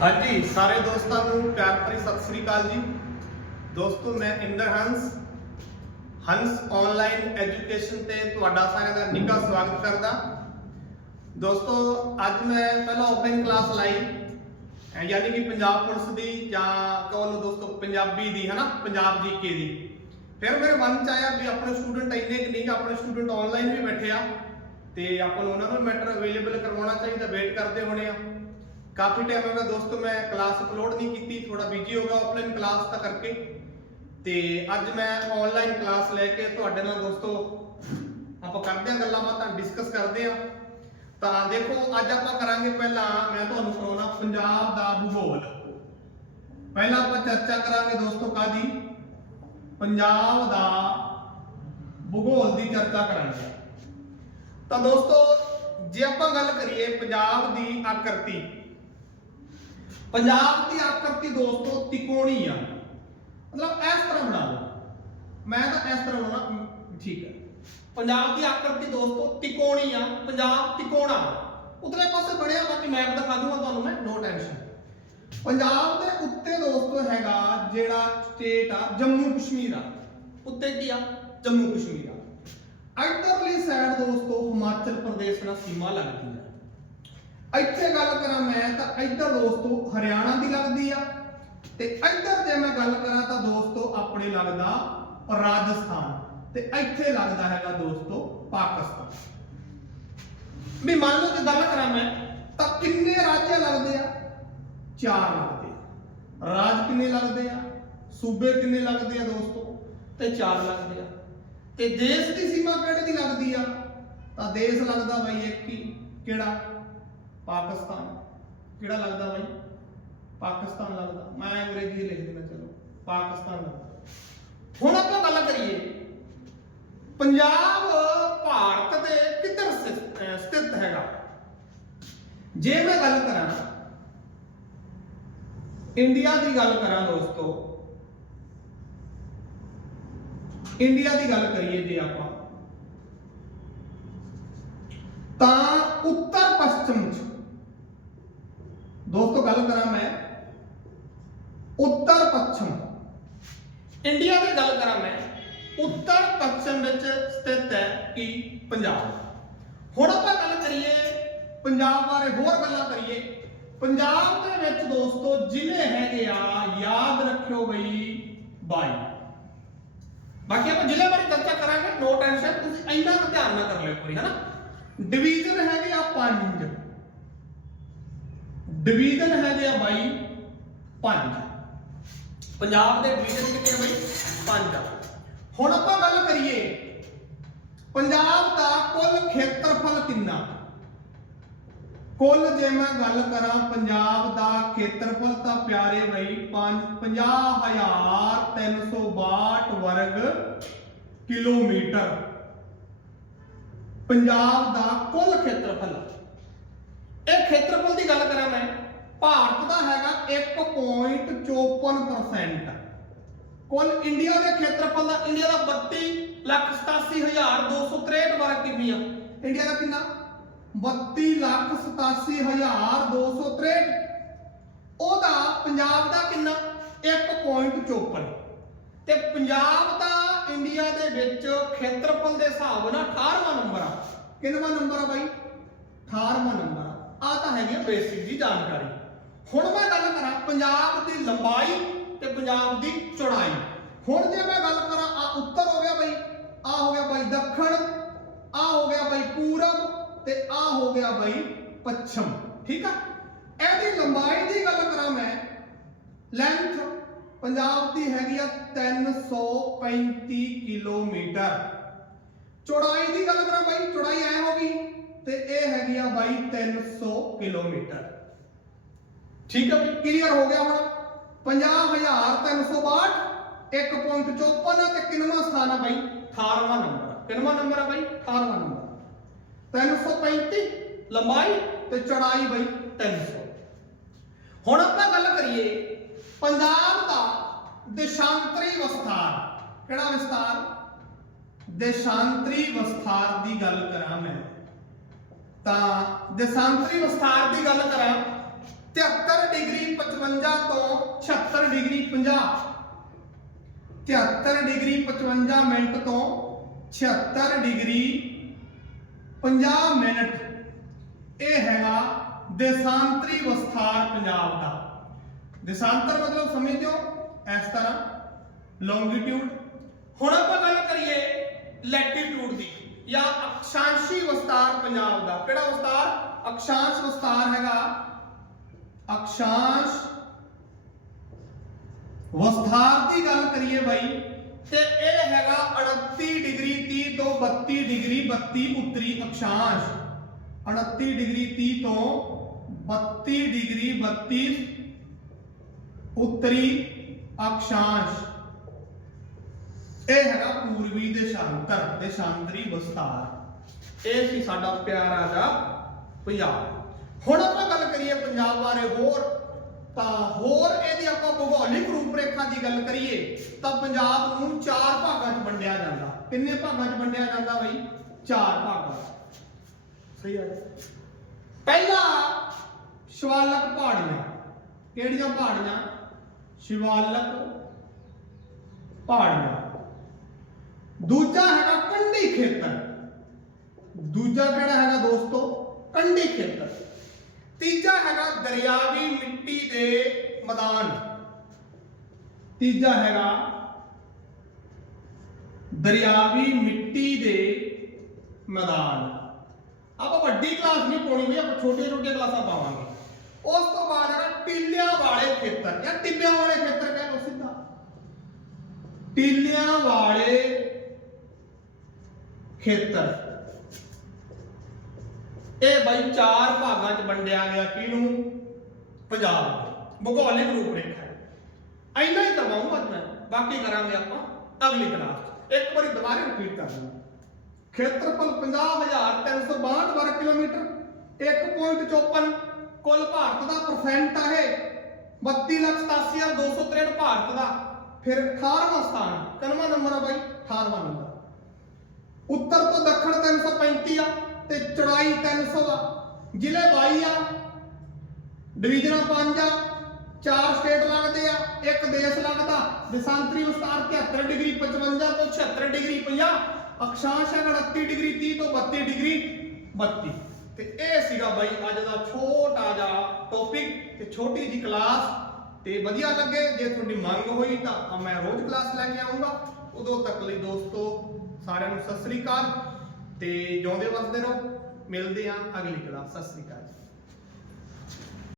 ਹਾਂਜੀ, ਸਾਰੇ ਦੋਸਤਾਂ ਨੂੰ ਪਿਆਰ ਭਰੀ ਸਤਿ ਸ੍ਰੀ ਅਕਾਲ ਜੀ। ਦੋਸਤੋ, ਮੈਂ ਇੰਦਰ ਹੰਸ ਹੰਸ ਆਨਲਾਈਨ ਐਜੂਕੇਸ਼ਨ ਤੇ ਤੁਹਾਡਾ ਸਾਰਿਆਂ ਦਾ ਨਿੱਘਾ ਸਵਾਗਤ ਕਰਦਾ। ਦੋਸਤੋ, ਅੱਜ ਮੈਂ ਪਹਿਲਾਂ ਓਪਨ ਕਲਾਸ ਲਾਈ ਯਾਨੀ ਕਿ ਪੰਜਾਬ ਪੁਲਿਸ ਦੀ ਜਾਂ ਕਹੋ ਲਓ ਦੋਸਤੋ ਪੰਜਾਬੀ ਦੀ, ਹਨਾ? ਪੰਜਾਬ ਜੀਕੇ ਦੀ। ਫਿਰ ਮੇਰੇ ਮਨ ਚ ਆਇਆ ਵੀ ਆਪਣੇ ਸਟੂਡੈਂਟ ਇੰਨੇ ਕਿ ਨਹੀਂ ਆਪਣੇ ਸਟੂਡੈਂਟ ਆਨਲਾਈਨ ਵੀ ਬੈਠੇ ਆ, ਤੇ ਆਪਾਂ ਨੂੰ ਉਹਨਾਂ ਨੂੰ ਮੈਟਰ ਅਵੇਲੇਬਲ ਕਰਵਾਉਣਾ ਚਾਹੀਦਾ ਵੇਟ ਕਰਦੇ ਹੋਣੇ ਆ। ਕਾਫੀ ਟਾਈਮ ਹੋ ਗਿਆ ਦੋਸਤੋ, ਮੈਂ ਕਲਾਸ ਅਪਲੋਡ ਨਹੀਂ ਕੀਤੀ ਥੋੜਾ ਬਿਜ਼ੀ ਹੋ ਗਿਆ ਆਫਲਾਈਨ ਕਲਾਸ ਦਾ ਕਰਕੇ। ਤੇ ਅੱਜ ਮੈਂ ਆਨਲਾਈਨ ਕਲਾਸ ਲੈ ਕੇ ਤੁਹਾਡੇ ਨਾਲ ਦੋਸਤੋ, ਆਪਾਂ ਕਰਦੇ ਹਾਂ ਗੱਲਾਂ ਬਾਤਾਂ ਡਿਸਕਸ ਕਰਦੇ ਹਾਂ। ਤਾਂ ਦੇਖੋ, ਅੱਜ ਆਪਾਂ ਕਰਾਂਗੇ ਪਹਿਲਾਂ, ਮੈਂ ਤੁਹਾਨੂੰ ਕਰਾਉਣਾ ਪੰਜਾਬ ਦਾ ਭੂਗੋਲ। ਪਹਿਲਾਂ ਆਪਾਂ ਚਰਚਾ ਕਰਾਂਗੇ ਦੋਸਤੋ ਕਾਦੀ ਪੰਜਾਬ ਦਾ ਭੂਗੋਲ ਦੀ ਚਰਚਾ ਕਰਾਂਗੇ ਤਾਂ ਦੋਸਤੋ, ਜੇ ਆਪਾਂ ਗੱਲ ਕਰੀਏ ਪੰਜਾਬ ਦੀ ਆਕਰਤੀ ਪੰਜਾਬ ਦੀ ਆਕਰਤੀ ਦੋਸਤੋ ਤਿਕੋਣੀ ਆ। ਮਤਲਬ ਇਸ ਤਰ੍ਹਾਂ ਬਣਾ ਲਓ। ਮੈਂ ਤਾਂ ਇਸ ਤਰ੍ਹਾਂ ਬਣਾਉਣਾ ਠੀਕ ਹੈ। ਪੰਜਾਬ ਦੀ ਆਕਰਤੀ ਦੋਸਤੋ ਤਿਕੋਣੀ ਆ, ਪੰਜਾਬ ਤਿਕੋਣਾ। ਉਤਲੇ ਪਾਸੇ ਬਣਿਆ ਬਾਕੀ ਮੈਪ ਦਿਖਾ ਦੂੰਗਾ ਤੁਹਾਨੂੰ ਮੈਂ ਨੋ ਟੈਨਸ਼ਨ ਪੰਜਾਬ ਦੇ ਉੱਤੇ ਦੋਸਤੋ ਹੈਗਾ ਜਿਹੜਾ ਸਟੇਟ ਆ, ਜੰਮੂ ਕਸ਼ਮੀਰ ਆ। ਉੱਤੇ ਕੀ ਆ? ਜੰਮੂ ਕਸ਼ਮੀਰ ਆ। ਇੱਧਰਲੀ ਸਾਈਡ ਦੋਸਤੋ ਹਿਮਾਚਲ ਪ੍ਰਦੇਸ਼ ਨਾਲ ਸੀਮਾ ਲੱਗਦੀ ਹੈ ਇੱਥੇ ਗੱਲ ਕਰਾਂ ਮੈਂ ਤਾਂ ਇੱਧਰ ਦੋਸਤੋ ਹਰਿਆਣਾ ਦੀ ਲੱਗਦੀ ਆ। ਤੇ ਇੱਧਰ ਜੇ ਮੈਂ ਗੱਲ ਕਰਾਂ ਤਾਂ ਦੋਸਤੋ ਆਪਣੇ ਲੱਗਦਾ ਰਾਜਸਥਾਨ। ਤੇ ਇੱਥੇ ਲੱਗਦਾ ਹੈਗਾ ਦੋਸਤੋ ਪਾਕਿਸਤਾਨ। ਵੀ ਮੰਨ ਲਓ ਜੇ ਗੱਲ ਕਰਾਂ ਮੈਂ ਤਾਂ ਕਿੰਨੇ ਰਾਜ ਲੱਗਦੇ ਆ? ਚਾਰ ਲੱਗਦੇ ਆ। ਰਾਜ ਕਿੰਨੇ ਲੱਗਦੇ ਆ? ਸੂਬੇ ਕਿੰਨੇ ਲੱਗਦੇ ਆ ਦੋਸਤੋ? ਤੇ ਚਾਰ ਲੱਗਦੇ ਆ। ਤੇ ਦੇਸ਼ ਦੀ ਸੀਮਾ ਕਿਹੜੇ ਦੀ ਲੱਗਦੀ ਆ? ਤਾਂ ਦੇਸ਼ ਲੱਗਦਾ ਬਾਈ ਇੱਕ ਹੀ। ਕਿਹੜਾ? ਪਾਕਿਸਤਾਨ। ਕਿਹੜਾ ਲੱਗਦਾ ਬਾਈ? ਪਾਕਿਸਤਾਨ ਲੱਗਦਾ। ਮੈਂ ਅੰਗਰੇਜ਼ੀ ਲਿਖ ਦੇਣਾ ਚਲੋ। ਪਾਕਿਸਤਾਨ ਲੱਗਦਾ। ਹੁਣ ਆਪਾਂ ਗੱਲ ਕਰੀਏ, ਪੰਜਾਬ, ਭਾਰਤ ਦੇ ਕਿੱਧਰ ਸਥਿ- ਸਥਿਤ ਹੈਗਾ? ਜੇ ਮੈਂ ਗੱਲ ਕਰਾਂ, ਇੰਡੀਆ ਦੀ ਗੱਲ ਕਰਾਂ ਦੋਸਤੋ, ਇੰਡੀਆ ਦੀ ਗੱਲ ਕਰੀਏ ਜੇ ਆਪਾਂ, ਤਾਂ ਉੱਤਰ ਪੱਛਮ ਚ ਦੋਸਤੋ, ਗੱਲ ਕਰਾਂ ਮੈਂ? ਉੱਤਰ ਪੱਛਮ। ਇੰਡੀਆ ਦੀ ਗੱਲ ਕਰਾਂ ਮੈਂ, ਉੱਤਰ ਪੱਛਮ ਵਿੱਚ ਸਥਿਤ ਹੈ ਕਿ ਪੰਜਾਬ। ਹੁਣ ਆਪਾਂ ਗੱਲ ਕਰੀਏ ਪੰਜਾਬ ਬਾਰੇ, ਹੋਰ ਗੱਲਾਂ ਕਰੀਏ। ਪੰਜਾਬ ਦੇ ਵਿੱਚ ਦੋਸਤੋ ਜ਼ਿਲ੍ਹੇ ਹੈਗੇ ਆ, ਯਾਦ ਰੱਖਿਓ ਬਈ 22 ਬਾਕੀ ਆਪਾਂ ਜ਼ਿਲ੍ਹੇ ਬਾਰੇ ਚਰਚਾ ਕਰਾਂਗੇ ਨੋ ਟੈਨਸ਼ਨ ਤੁਸੀਂ ਇੰਨਾ ਕੁ ਧਿਆਨ ਨਾ ਕਰ ਲਿਓ ਕੋਈ ਹਨਾ? ਡਿਵੀਜ਼ਨ ਹੈਗੇ ਆ ਪੰਜ। ਡਿਵੀਜ਼ਨ ਹੈਗੇ ਆ ਬਾਈ ਪੰਜ। ਪੰਜਾਬ ਦੇ ਡਿਵੀਜ਼ਨ ਕਿੰਨੇ ਆ ਬਾਈ? ਹੁਣ ਆਪਾਂ ਗੱਲ ਕਰੀਏ, ਪੰਜਾਬ ਦਾ ਕੁੱਲ ਖੇਤਰਫਲ ਕਿੰਨਾ? ਕੁੱਲ ਜੇ ਮੈਂ ਗੱਲ ਕਰਾਂ ਪੰਜਾਬ ਦਾ ਖੇਤਰਫਲ ਤਾਂ ਪਿਆਰੇ ਬਈ 50362 ਵਰਗ ਕਿਲੋਮੀਟਰ। ਪੰਜਾਬ ਦਾ ਕੁੱਲ ਖੇਤਰਫਲ। ਇਹ ਖੇਤਰਫਲ ਦੀ ਗੱਲ ਕਰਾਂ ਮੈਂ। ਭਾਰਤ ਦਾ ਹੈਗਾ 1.54% ਕੁੱਲ ਇੰਡੀਆ ਦੇ ਖੇਤਰਫਲ ਦਾ ਇੰਡੀਆ ਦਾ 32 ਲੱਖ 87263 ਵਰਗ ਕਿਮੀ ਆ ਇੰਡੀਆ ਦਾ ਕਿੰਨਾ? 32 ਲੱਖ 87263 ਉਹਦਾ ਪੰਜਾਬ ਦਾ ਕਿੰਨਾ? 1.54 ਤੇ ਪੰਜਾਬ ਦਾ ਇੰਡੀਆ ਦੇ ਵਿੱਚ ਖੇਤਰਫਲ ਦੇ ਹਿਸਾਬ ਨਾਲ 18ਵਾਂ ਨੰਬਰ ਆ। ਕਿੰਨਵਾਂ ਨੰਬਰ ਆ ਬਾਈ? 18ਵਾਂ ਨੰਬਰ ਆ ਤਾਂ ਹੈਗੀ ਬੇਸਿਕ ਦੀ ਜਾਣਕਾਰੀ। ਹੁਣ ਮੈਂ ਗੱਲ ਕਰਾਂ ਪੰਜਾਬ ਦੀ ਲੰਬਾਈ ਤੇ ਪੰਜਾਬ ਦੀ ਚੌੜਾਈ। ਹੁਣ ਜੇ ਮੈਂ ਗੱਲ ਕਰਾਂ ਆ ਉੱਤਰ ਹੋ ਗਿਆ ਬਾਈ ਆ ਹੋ ਗਿਆ ਬਾਈ ਦੱਖਣ ਆ ਹੋ ਗਿਆ ਬਾਈ ਪੂਰਬ ਤੇ ਆ ਹੋ ਗਿਆ ਬਾਈ ਪੱਛਮ, ਠੀਕ ਆ? ਇਹਦੀ ਲੰਬਾਈ ਦੀ ਗੱਲ ਕਰਾਂ ਮੈਂ ਲੈਂਥ ਪੰਜਾਬ ਦੀ ਹੈਗੀ ਆ 335 ਕਿਲੋਮੀਟਰ। ਚੌੜਾਈ ਦੀ ਗੱਲ ਕਰਾਂ ਬਾਈ, ਚੌੜਾਈ ਐ ਹੋ ਗਈ। ਤੇ ਇਹ ਹੈਗੀ ਆ ਬਾਈ 300 ਕਿਲੋਮੀਟਰ। ਠੀਕ ਹੈ ਕਲੀਅਰ ਹੋ ਗਿਆ ਹੁਣ? 50362 1.54 ਤੇ ਕਿੰਨਵਾਂ ਸਥਾਨ ਆ ਬਾਈ? 18ਵਾਂ ਨੰਬਰ ਕਿੰਨਵਾਂ ਨੰਬਰ ਆ ਬਾਈ? 18ਵਾਂ ਨੰਬਰ। 335 ਲੰਬਾਈ ਤੇ ਚੌੜਾਈ ਬਾਈ 300 ਹੁਣ ਆਪਾਂ ਗੱਲ ਕਰੀਏ ਪੰਜਾਬ ਦਾ ਦੇਸ਼ਾਂਤਰੀ ਵਿਸਥਾਰ। ਕਿਹੜਾ ਵਿਸਥਾਰ? ਦੇਸ਼ਾਂਤਰੀ ਵਿਸਥਾਰ ਦੀ ਗੱਲ ਕਰਾਂ ਮੈਂ। ਤਾਂ ਦੇਸ਼ਾਂਤਰੀ ਵਿਸਥਾਰ ਦੀ ਗੱਲ ਕਰਾਂ 73 ਡਿਗਰੀ 55 ਤੋਂ 76 ਡਿਗਰੀ 50 73 ਡਿਗਰੀ 55 ਮਿੰਟ ਤੋਂ 76 ਡਿਗਰੀ 50 ਮਿੰਟ। ਇਹ ਹੈਗਾ ਦੇਸ਼ਾਂਤਰੀ ਵਿਸਥਾਰ ਪੰਜਾਬ ਦਾ। ਦੇਸ਼ਾਂਤਰ ਮਤਲਬ ਸਮਝਦੇ ਹੋ ਇਸ ਤਰ੍ਹਾਂ ਲੌਂਗੀਟਿਊਡ ਹੁਣ ਆਪਾਂ ਗੱਲ ਕਰੀਏ ਲੈਟੀਟਿਊਡ ਦੀ। ਜਾਂ ਅਕਸ਼ਾਂਸ਼ੀ ਵਿਸਤਾਰ ਪੰਜਾਬ ਦਾ। ਕਿਹੜਾ ਵਿਸਤਾਰ? ਅਕਸ਼ਾਂਸ਼ ਵਿਸਤਾਰ ਹੈਗਾ। ਅਕਸ਼ਾਂਸ਼ ਵਿਸਥਾਰ ਦੀ ਗੱਲ ਕਰੀਏ ਬਾਈ, ਤੇ ਇਹ ਹੈਗਾ 38 ਡਿਗਰੀ 30 ਤੋਂ 32 ਡਿਗਰੀ 32 ਉੱਤਰੀ ਅਕਸ਼ਾਂਸ਼। 38 ਡਿਗਰੀ 30 ਤੋਂ 32 ਡਿਗਰੀ 32 ਉੱਤਰੀ ਅਕਸ਼ਾਂਸ਼। ਇਹ ਹੈਗਾ ਪੂਰਬੀ ਦੇਸ਼ਾਂਤਰ ਦੇਸ਼ਾਂਤਰੀ ਵਿਸਤਾਰ। ਇਹ ਸੀ ਸਾਡਾ ਪਿਆਰਾ ਦਾ ਪੰਜਾਬ। ਹੁਣ ਆਪਾਂ ਗੱਲ ਕਰੀਏ ਪੰਜਾਬ ਬਾਰੇ ਹੋਰ, ਤਾਂ ਹੋਰ ਇਹਦੀ ਆਪਾਂ ਭੂਗੋਲਿਕ ਰੂਪਰੇਖਾ ਦੀ ਗੱਲ ਕਰੀਏ, ਤਾਂ ਪੰਜਾਬ ਨੂੰ ਚਾਰ ਭਾਗਾਂ 'ਚ ਵੰਡਿਆ ਜਾਂਦਾ। ਕਿੰਨੇ ਭਾਗਾਂ 'ਚ ਵੰਡਿਆ ਜਾਂਦਾ ਬਈ? ਚਾਰ ਭਾਗਾਂ। ਸਹੀ ਹੈ ਪਹਿਲਾ ਸ਼ਿਵਾਲਕ ਪਹਾੜੀਆਂ। ਕਿਹੜੀਆਂ ਪਹਾੜੀਆਂ? ਸ਼ਿਵਾਲਕ ਪਹਾੜੀਆਂ। ਦੂਜਾ ਹੈਗਾ ਕੰਢੀ ਖੇਤਰ। ਦੂਜਾ ਕਿਹੜਾ ਹੈਗਾ ਦੋਸਤੋ? ਕੰਢੀ ਖੇਤਰ। ਤੀਜਾ ਹੈਗਾ ਦਰਿਆਵੀ ਮਿੱਟੀ ਦੇ ਮੈਦਾਨ। ਤੀਜਾ ਹੈਗਾ ਦਰਿਆਵੀ ਮਿੱਟੀ ਦੇ ਮੈਦਾਨ। ਆਪਾਂ ਵੱਡੀ ਕਲਾਸ ਨਹੀਂ ਪਾਉਣੀ ਵੀ, ਆਪਾਂ ਛੋਟੇ ਛੋਟੇ ਕਲਾਸਾਂ ਪਾਵਾਂਗੇ। ਉਸ ਤੋਂ ਬਾਅਦ ਹੈਗਾ ਟਿੱਲਿਆਂ ਵਾਲੇ ਖੇਤਰ, ਜਾਂ ਟਿੱਬਿਆਂ ਵਾਲੇ ਖੇਤਰ ਕਹਿ ਲਓ ਸਿੱਧਾ। ਟਿੱਲਿਆਂ ਵਾਲੇ ਖੇਤਰ। ਇਹ ਬਾਈ ਚਾਰ ਭਾਗਾਂ 'ਚ ਵੰਡਿਆ ਗਿਆ। ਕਿਹਨੂੰ? ਪੰਜਾਬ ਭੂਗੋਲਿਕ ਰੂਪਰੇਖਾ। ਹੈ ਇੰਨਾ ਹੀ ਕਰਵਾਉਂਗਾ ਅੱਜ ਮੈਂ। ਬਾਕੀ ਕਰਾਂਗੇ ਆਪਾਂ ਅਗਲੀ ਕਲਾਸ ਇੱਕ ਵਾਰੀ ਦੁਬਾਰਾ ਰਿਪੀਟ ਕਰ ਦੂੰਗਾ ਖੇਤਰਫਲ 50362 ਵਰਗ ਕਿਲੋਮੀਟਰ। 1.54 ਕੁੱਲ ਭਾਰਤ ਦਾ ਪਰਸੈਂਟ ਆ ਇਹ। 32,87,263 ਭਾਰਤ ਦਾ। ਫਿਰ 18ਵਾਂ ਸਥਾਨ। ਕਿੰਨਵਾਂ ਨੰਬਰ ਆ ਬਾਈ? 18ਵਾਂ ਨੰਬਰ ਉੱਤਰ ਤੋਂ ਦੱਖਣ 335 ਆ ਤੇ ਚੌੜਾਈ 300 ਆ। ਜ਼ਿਲ੍ਹੇ 22 ਆ, ਡਿਵੀਜ਼ਨਾਂ 5 ਆ, ਚਾਰ ਸਟੇਟ ਲੱਗਦੇ ਆ, ਇੱਕ ਦੇਸ਼ ਲੱਗਦਾ। ਦੇਸ਼ਾਂਤਰੀ ਵਿਸਤਾਰ 73 ਡਿਗਰੀ 55 ਤੋਂ 76 ਡਿਗਰੀ 50 ਅਕਸ਼ਾਂਸ਼ ਹੈ 38 ਡਿਗਰੀ 30 ਤੋਂ 32 ਡਿਗਰੀ 32 ਤੇ ਇਹ ਸੀਗਾ ਬਾਈ ਅੱਜ ਦਾ ਛੋਟਾ ਜਿਹਾ ਟੌਪਿਕ ਤੇ ਛੋਟੀ ਜੀ ਕਲਾਸ ਤੇ ਵਧੀਆ ਲੱਗੇ, ਜੇ ਤੁਹਾਡੀ ਮੰਗ ਹੋਈ ਤਾਂ ਮੈਂ ਰੋਜ਼ ਕਲਾਸ ਲੈ ਕੇ ਆਉਂਗਾ ਉਦੋਂ ਤੱਕ ਲਈ ਦੋਸਤੋ ਸਾਰਿਆਂ ਨੂੰ ਸਤਿ ਸ੍ਰੀ ਅਕਾਲ ਤੇ ਜਿਉਂਦੇ ਵਸਦੇ ਰਹੋ, ਮਿਲਦੇ ਆਂ ਅਗਲੀ ਕਲਾਸ, ਸਤਿ ਸ੍ਰੀ ਅਕਾਲ